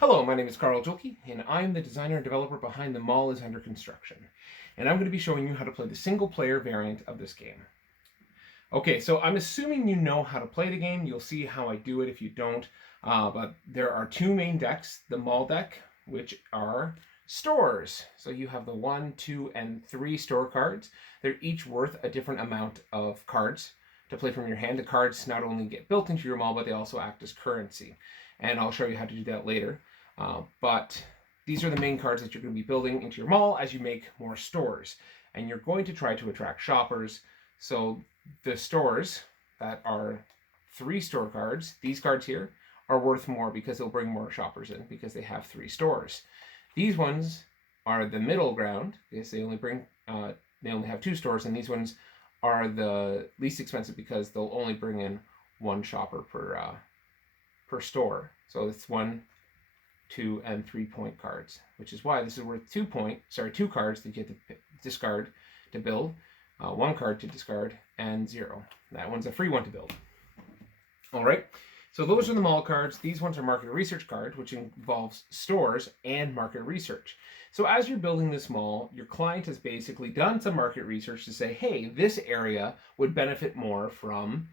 Hello, my name is Karl Juhlke, and I'm the designer and developer behind The Mall is Under Construction. And I'm going to be showing you how to play the single-player variant of this game. Okay, so I'm assuming you know how to play the game. You'll see how I do it if you don't. But there are two main decks, the Mall deck, which are stores. So you have the 1, 2, and 3 store cards. They're each worth a different amount of cards to play from your hand. The cards not only get built into your mall, but they also act as currency. And I'll show you how to do that later. But these are the main cards that you're going to be building into your mall as you make more stores. And you're going to try to attract shoppers. So the stores that are 3 store cards, these cards here, are worth more because they'll bring more shoppers in because they have 3 stores. These ones are the middle ground because they only have 2 stores, and these ones are the least expensive because they'll only bring in 1 shopper per store. So it's 1, 2, and 3 point cards, which is why this is worth 2 cards that you have to discard to build, 1 card to discard, and 0. That one's a free one to build. All right, so those are the mall cards. These ones are market research cards, which involves stores and market research. So as you're building this mall, your client has basically done some market research to say, hey, this area would benefit more from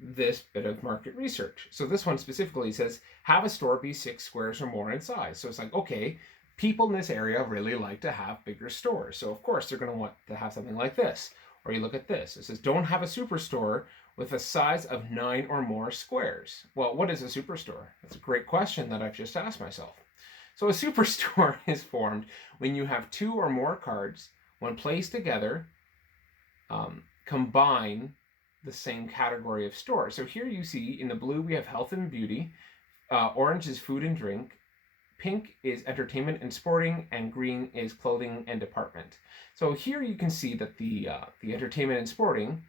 this bit of market research. So this one specifically says, have a store be 6 squares or more in size. So it's like, okay, people in this area really like to have bigger stores. So of course they're going to want to have something like this. Or you look at this. It says, don't have a superstore with a size of 9 or more squares. Well, what is a superstore? That's a great question that I've just asked myself. So a superstore is formed when you have 2 or more cards, when placed together, combine the same category of store. So here you see in the blue we have health and beauty, orange is food and drink, pink is entertainment and sporting, and green is clothing and department. So here you can see that the entertainment and sporting,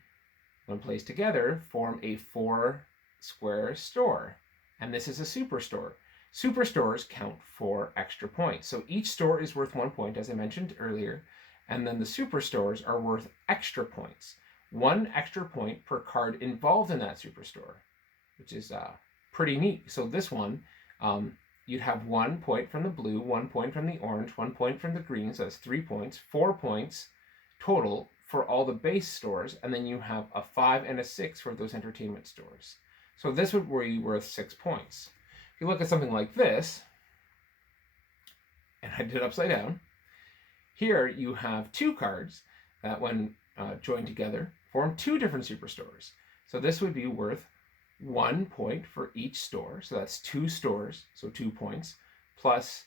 when placed together, form a 4 square store. And this is a superstore. Superstores count for extra points. So each store is worth 1 point, as I mentioned earlier, and then the superstores are worth extra points. 1 extra point per card involved in that superstore, which is pretty neat. So this one, you'd have 1 point from the blue, 1 point from the orange, 1 point from the green, so that's 3 points, 4 points total for all the base stores, and then you have a 5 and a 6 for those entertainment stores. So this would be worth 6 points. If you look at something like this, and I did it upside down, here you have 2 cards that when joined together form 2 different superstores. So this would be worth 1 point for each store. So that's 2 stores, so 2 points, plus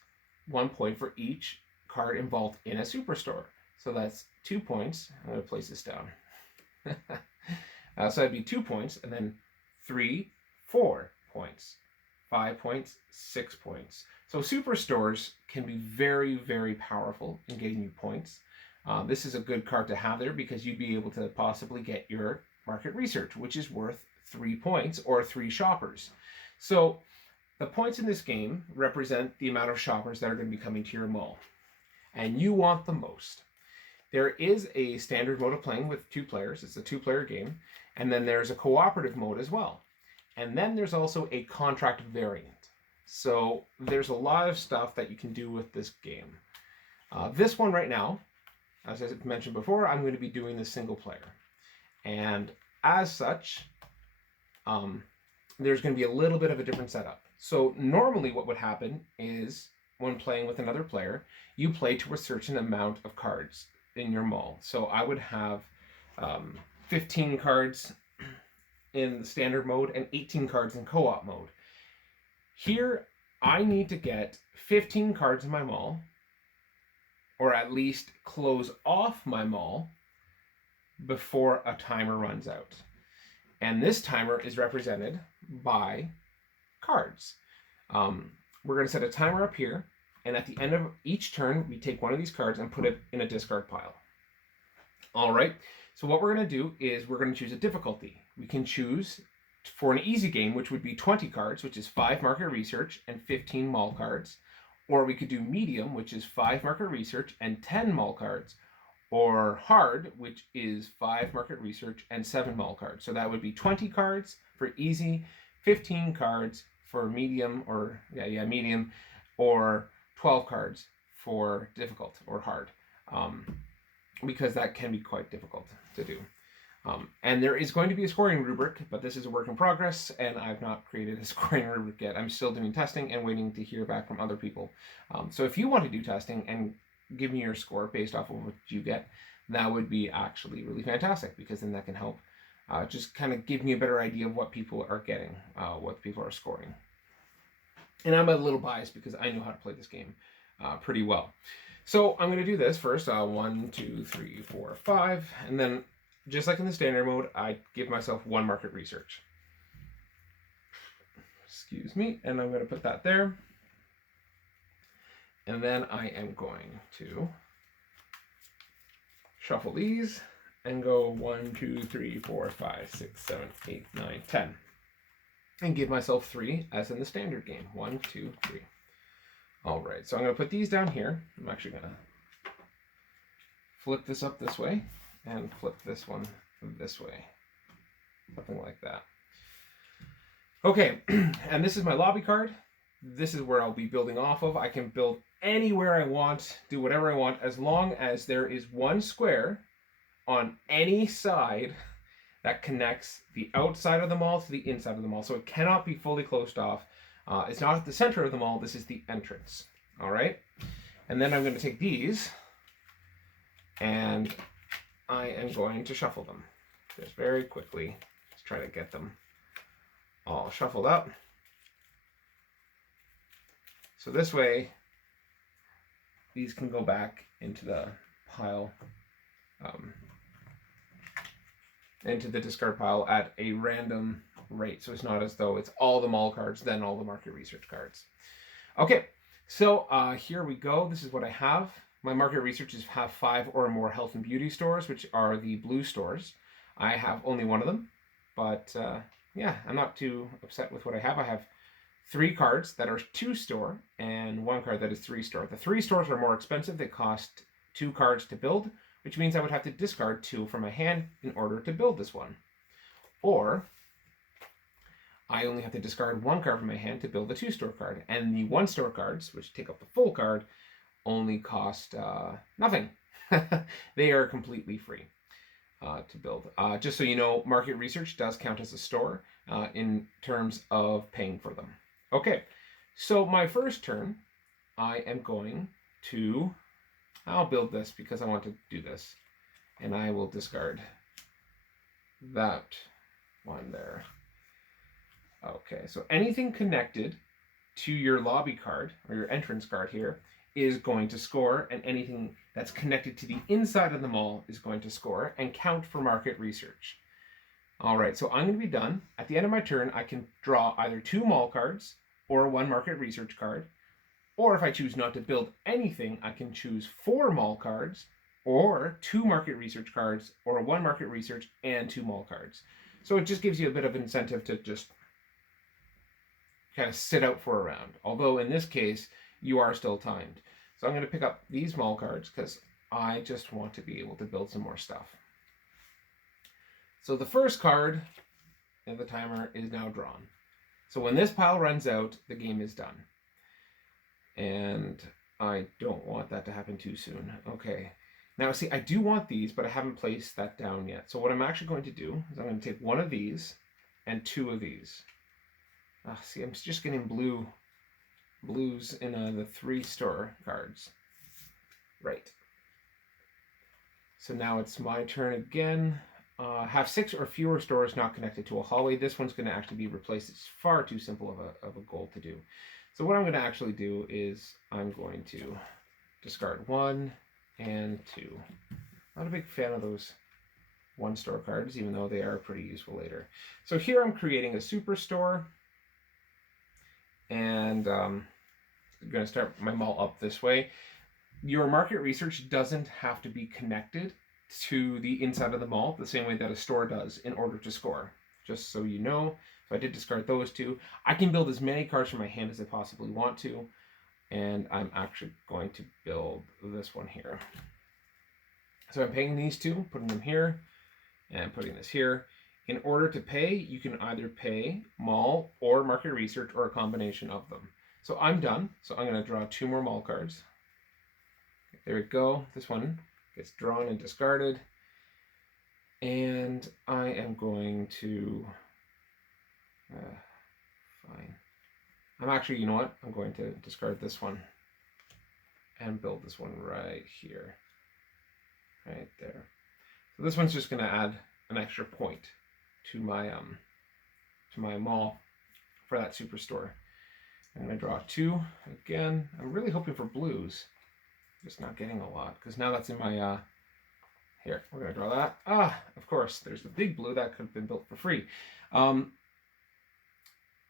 1 point for each card involved in a superstore. So that's 2 points. I'm going to place this down. So that'd be 2 points, and then 3, 4 points, 5 points, 6 points. So superstores can be very, very powerful in getting you points. This is a good card to have there because you'd be able to possibly get your market research, which is worth 3 points or 3 shoppers. So the points in this game represent the amount of shoppers that are going to be coming to your mall, and you want the most. There is a standard mode of playing with 2 players. It's a 2-player game, and then there's a cooperative mode as well. And then there's also a contract variant. So there's a lot of stuff that you can do with this game. This one right now, as I mentioned before, I'm going to be doing the single player. And as such, there's going to be a little bit of a different setup. So normally what would happen is when playing with another player, you play to a certain amount of cards in your mall. So I would have 15 cards in the standard mode and 18 cards in co-op mode. Here, I need to get 15 cards in my mall, or at least close off my mall before a timer runs out. And this timer is represented by cards. We're going to set a timer up here, and at the end of each turn, we take one of these cards and put it in a discard pile. All right, so what we're going to do is we're going to choose a difficulty. We can choose for an easy game, which would be 20 cards, which is 5 market research and 15 mall cards. Or we could do medium, which is 5 market research and 10 mall cards. Or hard, which is 5 market research and 7 mall cards. So that would be 20 cards for easy, 15 cards for medium, medium, or 12 cards for difficult or hard, because that can be quite difficult to do. And there is going to be a scoring rubric, but this is a work in progress, and I've not created a scoring rubric yet. I'm still doing testing and waiting to hear back from other people. So if you want to do testing and give me your score based off of what you get, that would be actually really fantastic, because then that can help just kind of give me a better idea of what people are getting, what people are scoring. And I'm a little biased because I know how to play this game pretty well. So I'm going to do this first, 1, 2, 3, 4, 5, and then just like in the standard mode, I give myself 1 market research. Excuse me, and I'm going to put that there. And then I am going to shuffle these and go 1, 2, 3, 4, 5, 6, 7, 8, 9, 10. And give myself 3 as in the standard game. 1, 2, 3. All right, so I'm going to put these down here. I'm actually going to flip this up this way and flip this one this way. Something like that. Okay, and this is my lobby card. This is where I'll be building off of. I can build anywhere I want, do whatever I want, as long as there is 1 square on any side that connects the outside of the mall to the inside of the mall. So it cannot be fully closed off. It's not at the center of the mall. This is the entrance. All right. And then I'm going to take these and I am going to shuffle them just very quickly. Let's try to get them all shuffled up. So this way, these can go back into the pile, into the discard pile at a random rate. So it's not as though it's all the mall cards, then all the market research cards. Okay, so here we go. This is what I have. My market researches have 5 or more health and beauty stores, which are the blue stores. I have only 1 of them, but yeah, I'm not too upset with what I have. I have 3 cards that are 2 store and 1 card that is 3 store. The 3 stores are more expensive. They cost 2 cards to build, which means I would have to discard 2 from my hand in order to build this one. Or I only have to discard 1 card from my hand to build the 2 store card. And the 1 store cards, which take up the full card, only cost nothing. They are completely free to build. Just so you know, market research does count as a store in terms of paying for them. Okay, so my first turn, I am going to, I'll build this because I want to do this. And I will discard that one there. Okay, so anything connected to your lobby card or your entrance card here is going to score, and anything that's connected to the inside of the mall is going to score and count for market research. All right, so I'm going to be done. At the end of my turn, I can draw either 2 mall cards or 1 market research card. Or if I choose not to build anything, I can choose 4 mall cards or 2 market research cards or 1 market research and 2 mall cards. So it just gives you a bit of incentive to just kind of sit out for a round. Although in this case, you are still timed. So I'm going to pick up these mall cards because I just want to be able to build some more stuff. So the first card in the timer is now drawn. So when this pile runs out, the game is done. And I don't want that to happen too soon. Okay. Now see, I do want these, but I haven't placed that down yet. So what I'm actually going to do is I'm going to take 1 of these and 2 of these. See, I'm just getting blues in the 3 store cards. Right. So now it's my turn again. Have 6 or fewer stores not connected to a hallway. This one's going to actually be replaced. It's far too simple of a goal to do. So what I'm going to actually do is I'm going to discard 1 and 2. Not a big fan of those 1 store cards, even though they are pretty useful later. So here I'm creating a superstore, and I'm going to start my mall up this way. Your market research doesn't have to be connected to the inside of the mall the same way that a store does in order to score. Just so you know, so I did discard those 2. I can build as many cards from my hand as I possibly want to, and I'm actually going to build this one here. So I'm paying these 2, putting them here, and putting this here. In order to pay, you can either pay mall or market research or a combination of them. So I'm done. So I'm going to draw 2 more mall cards. There we go. This one gets drawn and discarded. And I am going to... fine. I'm actually, you know what? I'm going to discard this one and build this one right here. Right there. So this one's just going to add an extra point to my mall for that superstore. I'm going to draw 2 again. I'm really hoping for blues. Just not getting a lot because now that's in my here. We're going to draw that. Of course, there's the big blue that could have been built for free.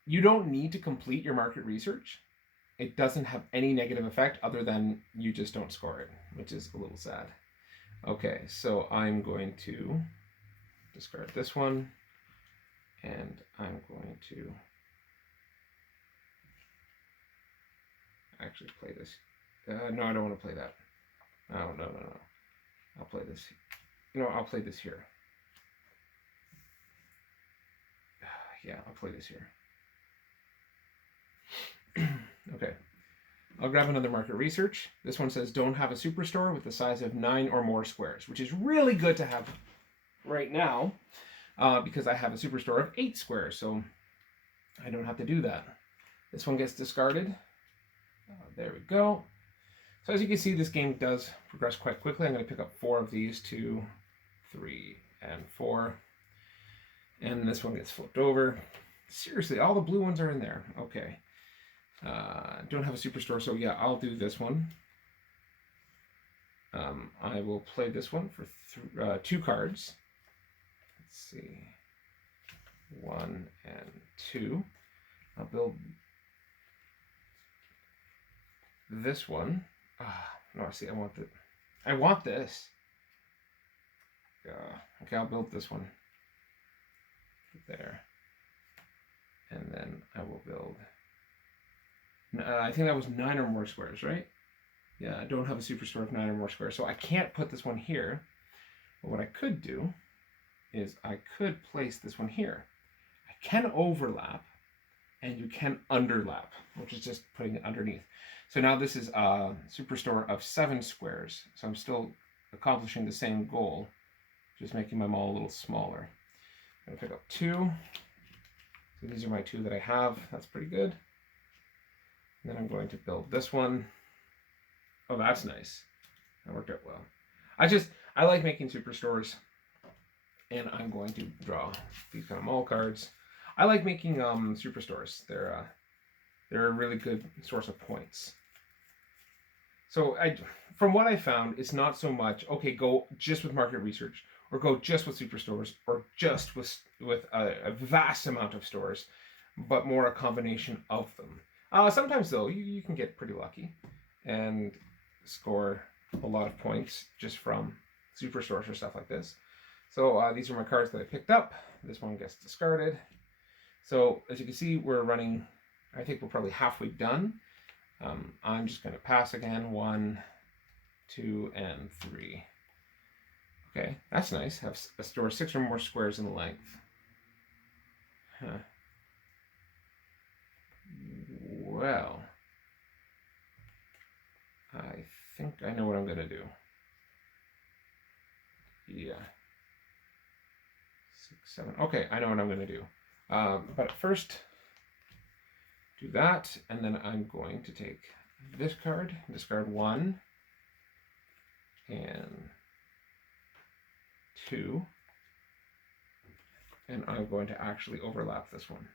You don't need to complete your market research. It doesn't have any negative effect other than you just don't score it, which is a little sad. Okay, so I'm going to discard this one, and I'm going to actually play this. No, I don't want to play that. No. I'll play this. I'll play this here. Yeah, I'll play this here. Okay. I'll grab another market research. This one says don't have a superstore with the size of 9 or more squares, which is really good to have right now because I have a superstore of 8 squares, so I don't have to do that. This one gets discarded. There we go. So as you can see, this game does progress quite quickly. I'm going to pick up 4 of these, 2, 3, and 4. And this one gets flipped over. Seriously, all the blue ones are in there. Okay. Don't have a superstore, so yeah, I'll do this one. I will play this one for 2 cards. Let's see. 1 and 2. I'll build this one. No, see, I want this. Okay, I'll build this one. There. And then I will build... I think that was 9 or more squares, right? Yeah, I don't have a superstore of 9 or more squares, so I can't put this one here. But what I could do is I could place this one here. I can overlap, and you can underlap, which is just putting it underneath. So now this is a superstore of 7 squares, so I'm still accomplishing the same goal, just making my mall a little smaller. I'm going to pick up 2. So these are my 2 that I have. That's pretty good. And then I'm going to build this one. Oh, that's nice. That worked out well. I like making superstores, and I'm going to draw these kind of mall cards. I like making superstores. They're a really good source of points. So from what I found, it's not so much, okay, go just with market research, or go just with superstores, or just with a vast amount of stores, but more a combination of them. Sometimes, though, you can get pretty lucky and score a lot of points just from superstores or stuff like this. So these are my cards that I picked up. This one gets discarded. So as you can see, we're running, I think we're probably halfway done. I'm just going to pass again. 1, 2, and 3. Okay, that's nice. Have a store 6 or more squares in length. Huh. Well, I think I know what I'm going to do. Yeah. 6, 7. Okay, I know what I'm going to do. But first, do that, and then I'm going to take this card, discard 1, and 2, and I'm going to actually overlap this one.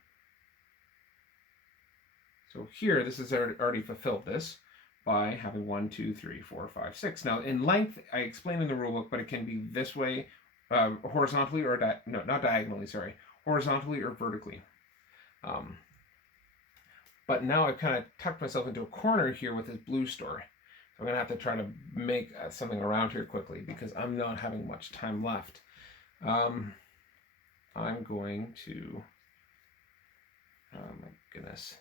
So here, this has already fulfilled this by having 1, 2, 3, 4, 5, 6. Now, in length, I explained in the rulebook, but it can be this way, horizontally or not diagonally. Sorry, horizontally or vertically. But now I've kind of tucked myself into a corner here with this blue store. So I'm gonna have to try to make something around here quickly because I'm not having much time left. I'm going to. Oh my goodness.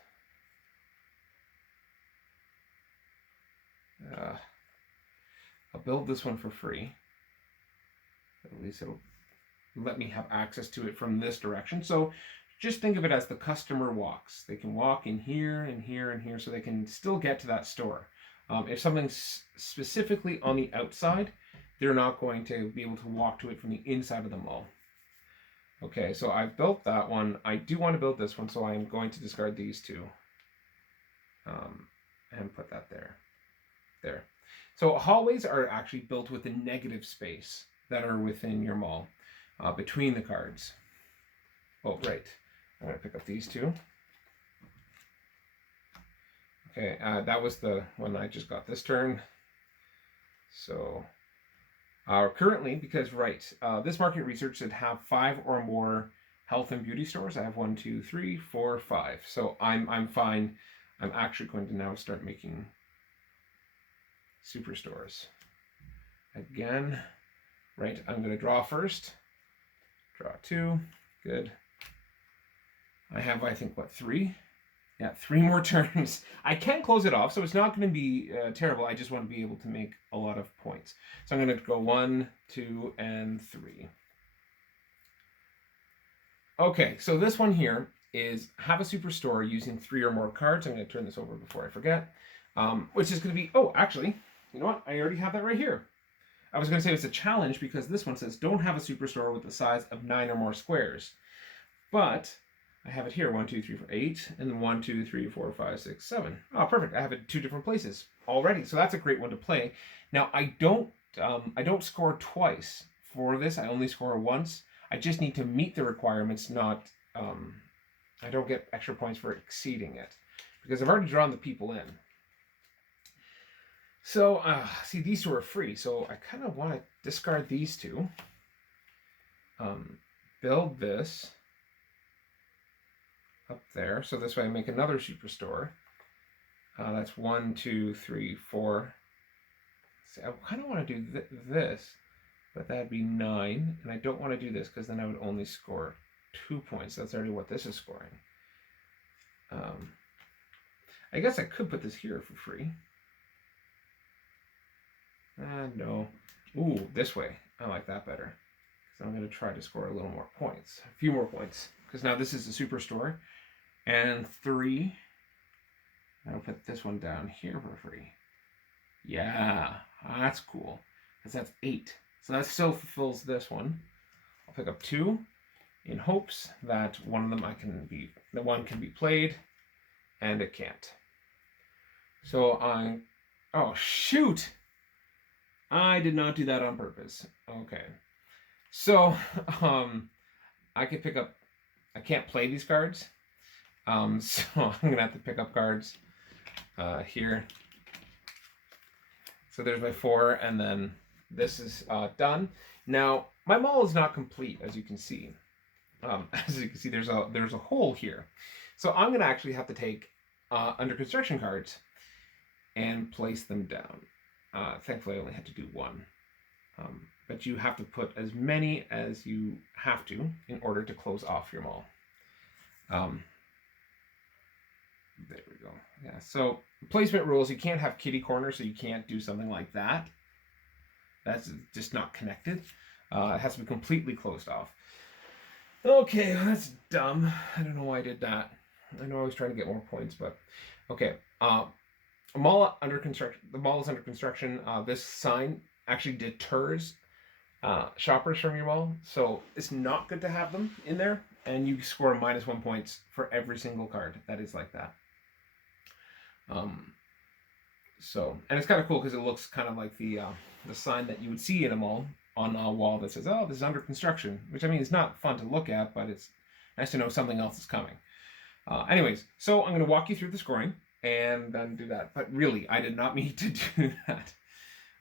I'll build this one for free. At least it'll let me have access to it from this direction. So just think of it as the customer walks. They can walk in here and here and here, so they can still get to that store. If something's specifically on the outside, they're not going to be able to walk to it from the inside of the mall. Okay, so I've built that one. I do want to build this one, so I'm going to discard these two. And put that there. There. So hallways are actually built with a negative space that are within your mall, between the cards. Oh, right. I'm going to pick up these two. Okay, that was the one I just got this turn. So, currently, because, this market research should have 5 or more health and beauty stores. I have 1, 2, 3, 4, 5. So I'm fine. I'm actually going to now start making superstores. Again, right, I'm going to draw first. Draw 2. Good. I have, I think, what, 3? Yeah, 3 more turns. I can close it off, so it's not going to be terrible. I just want to be able to make a lot of points. So I'm going to go 1, 2, and 3. Okay, so this one here is have a superstore using 3 or more cards. I'm going to turn this over before I forget. Which is going to be, oh, actually, you know what? I already have that right here. I was going to say it's a challenge because this one says don't have a superstore with the size of 9 or more squares. But I have it here, 1, 2, 3, 4, 8, and then 1, 2, 3, 4, 5, 6, 7. Oh, perfect. I have it in 2 different places already. So that's a great one to play. Now, I don't score twice for this. I only score once. I just need to meet the requirements, not, I don't get extra points for exceeding it because I've already drawn the people in. So, see, these two are free, so I kind of want to discard these two. Build this up there, so this way I make another superstore. That's 1, 2, 3, 4. See, I kind of want to do this, but that'd be 9, and I don't want to do this because then I would only score 2 points. That's already what this is scoring. I guess I could put this here for free. No. Ooh, this way. I like that better. So I'm going to try to score a little more points. A few more points. Because now this is the superstore. And 3. I'll put this one down here for free. Yeah, that's cool. Because that's 8. So that still fulfills this one. I'll pick up 2 in hopes that one of them one can be played, and it can't. So oh shoot! I did not do that on purpose. Okay. So, I could pick up, I can't play these cards. So I'm going to have to pick up cards here. So there's my 4, and then this is done. Now, my mall is not complete, as you can see. As you can see, there's a hole here. So I'm going to actually have to take under construction cards and place them down. Thankfully, I only had to do 1. But you have to put as many as you have to in order to close off your mall. There we go. Yeah, so placement rules, you can't have kitty corners, so you can't do something like that. That's just not connected. It has to be completely closed off. Okay, well, that's dumb. I don't know why I did that. I know I was trying to get more points, but okay. A mall under construction. The mall is under construction. This sign actually deters shoppers from your mall, so it's not good to have them in there. And you score -1 points for every single card that is like that. And it's kind of cool because it looks kind of like the sign that you would see in a mall on a wall that says, "Oh, this is under construction," which I mean, it's not fun to look at, but it's nice to know something else is coming. Anyways, so I'm going to walk you through the scoring and then do that. But really, I did not mean to do that.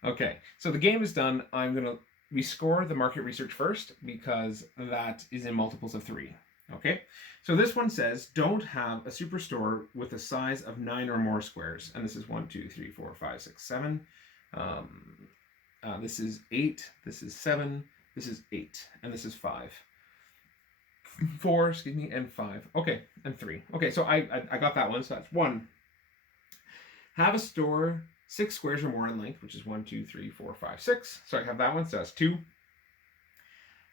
Okay, so the game is done. I'm going to rescore the market research first because that is in multiples of 3. Okay, so this one says don't have a superstore with a size of 9 or more squares. And this is 1, 2, 3, 4, 5, 6, 7. This is 8. This is 7. This is 8. And this is 5. 4, excuse me, and 5. Okay, and 3. Okay, so I got that one. So that's 1. Have a store 6 squares or more in length, which is 1, 2, 3, 4, 5, 6. So I have that one. So that's 2.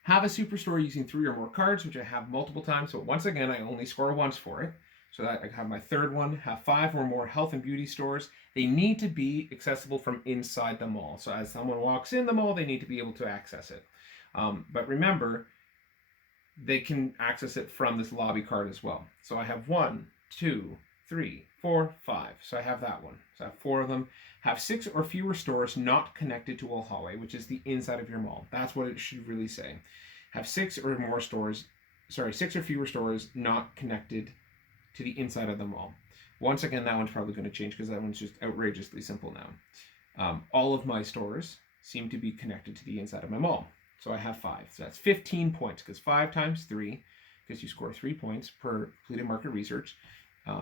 Have a superstore using 3 or more cards, which I have multiple times. So once again, I only score once for it. So that I have my third one. Have 5 or more health and beauty stores. They need to be accessible from inside the mall. So as someone walks in the mall, they need to be able to access it. But remember, they can access it from this lobby card as well. So I have 1, 2, 3, 4, 5. So I have that one. So I have 4 of them. Have 6 or fewer stores not connected to a hallway, which is the inside of your mall. That's what it should really say. Have 6 or fewer stores not connected to the inside of the mall. Once again, that one's probably going to change because that one's just outrageously simple now. All of my stores seem to be connected to the inside of my mall. So I have 5. So that's 15 points, because 5 times 3, because you score 3 points per completed market research,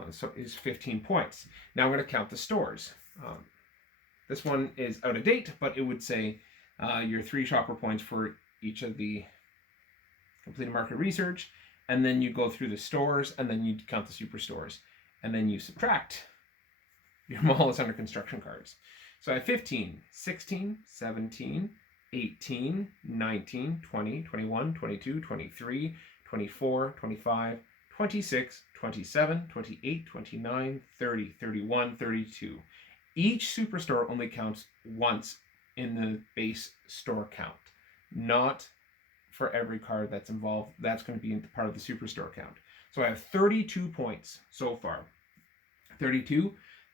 so is 15 points. Now I'm going to count the stores. This one is out of date, but it would say your 3 shopper points for each of the completed market research, and then you go through the stores, and then you count the superstores, and then you subtract your mall is under construction cards. So I have 15, 16, 17, 18, 19, 20, 21, 22, 23, 24, 25, 26, 27, 28, 29, 30, 31, 32. Each superstore only counts once in the base store count, not for every card that's involved. That's going to be part of the superstore count. So I have 32 points so far. 32,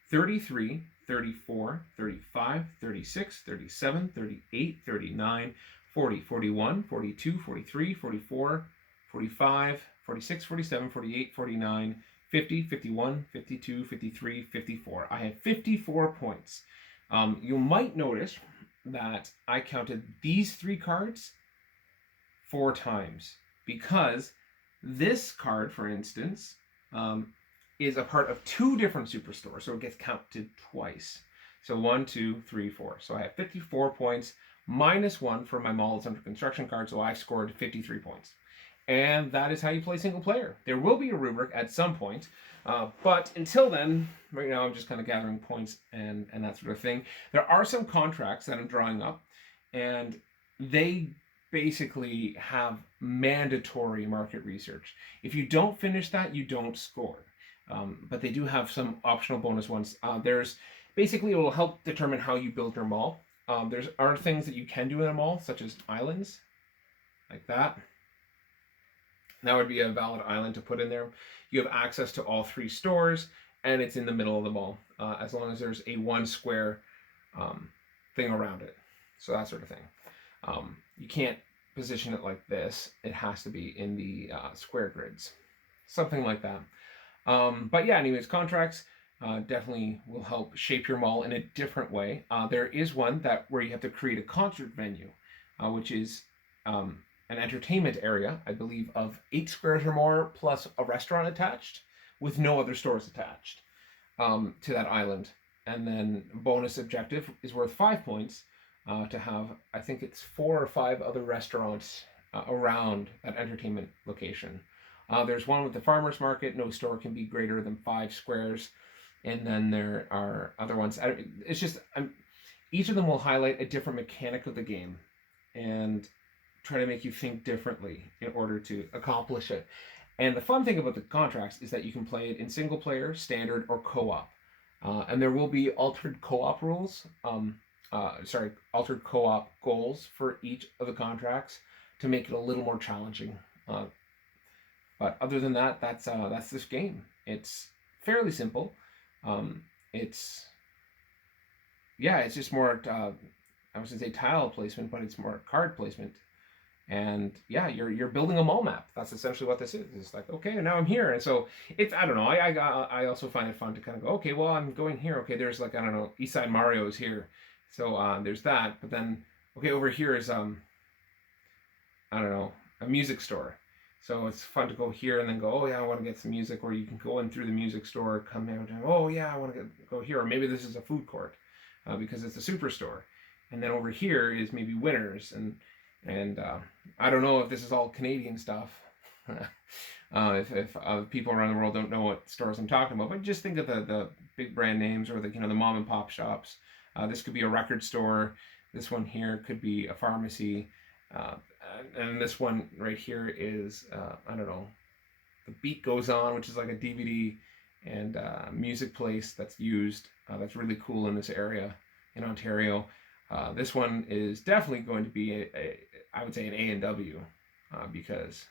33, 34, 35, 36, 37, 38, 39, 40, 41, 42, 43, 44, 45, 46, 47, 48, 49, 50, 51, 52, 53, 54. I have 54 points. You might notice that I counted these 3 cards 4 times, because this card, for instance, is a part of 2 different superstores, so it gets counted twice. So 1, 2, 3, 4. So I have 54 points minus 1 for my mall is under construction card, so I scored 53 points. And that is how you play single player. There will be a rubric at some point, but until then, right now I'm just kind of gathering points and that sort of thing. There are some contracts that I'm drawing up, and they basically have mandatory market research. If you don't finish that, you don't score. But they do have some optional bonus ones. There's basically, it will help determine how you build your mall. There are things that you can do in a mall, such as islands, like that. That would be a valid island to put in there. You have access to all 3 stores, and it's in the middle of the mall, as long as there's a 1 square thing around it. So that sort of thing. You can't position it like this. It has to be in the square grids, something like that. But yeah, anyways, contracts definitely will help shape your mall in a different way. There is one where you have to create a concert venue, which is an entertainment area, I believe, of 8 squares or more, plus a restaurant attached, with no other stores attached to that island. And then bonus objective is worth 5 points to have, I think it's 4 or 5 other restaurants around that entertainment location. There's one with the farmer's market. No store can be greater than 5 squares. And then there are other ones. It's just, each of them will highlight a different mechanic of the game and try to make you think differently in order to accomplish it. And the fun thing about the contracts is that you can play it in single player, standard, or co-op. And there will be altered co-op rules, altered co-op goals for each of the contracts to make it a little more challenging. But other than that, that's this game. It's fairly simple. It's just more, I was gonna say tile placement, but it's more card placement. And yeah, you're building a mall map. That's essentially what this is. It's like, okay, now I'm here. And so it's, I don't know, I also find it fun to kind of go, okay, well, I'm going here. Okay, there's like, I don't know, Eastside Mario's here. So there's that. But then, okay, over here is, I don't know, a music store. So it's fun to go here and then go, oh yeah, I want to get some music. Or you can go in through the music store, come out and, oh yeah, I want to go here. Or maybe this is a food court because it's a superstore. And then over here is maybe Winners. And I don't know if this is all Canadian stuff. if people around the world don't know what stores I'm talking about, but just think of the big brand names or the mom and pop shops. This could be a record store. This one here could be a pharmacy. Uh, and this one right here is, I don't know, the beat goes on, which is like a DVD and music place that's used. That's really cool in this area in Ontario. This one is definitely going to be I would say an A&W because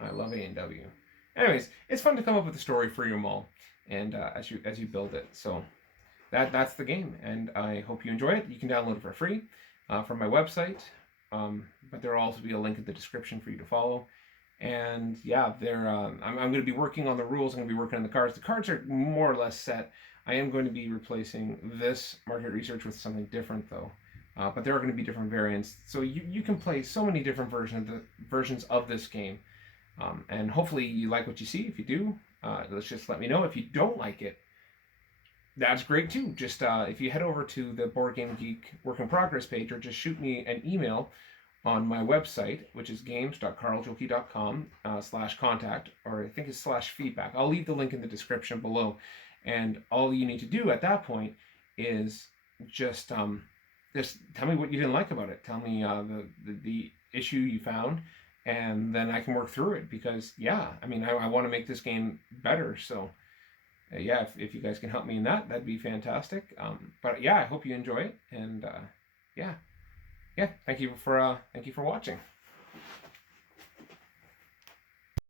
I love A&W. Anyways, it's fun to come up with a story for your mall, and as you build it. So that's the game, and I hope you enjoy it. You can download it for free from my website, but there will also be a link in the description for you to follow. And yeah, I'm going to be working on the rules. I'm going to be working on the cards. The cards are more or less set. I am going to be replacing this market research with something different, though. But there are going to be different variants. So you can play so many different versions of this game. And hopefully you like what you see. If you do, let's just let me know. If you don't like it, that's great too. Just if you head over to the Board Game Geek Work in Progress page, or just shoot me an email on my website, which is games.karljuhlke.com/contact, or I think it's /feedback. I'll leave the link in the description below. And all you need to do at that point is just tell me what you didn't like about it. Tell me the issue you found, and then I can work through it. Because yeah, I mean, I want to make this game better. So yeah, if you guys can help me in that, that'd be fantastic. But yeah, I hope you enjoy it, and yeah, thank you for watching.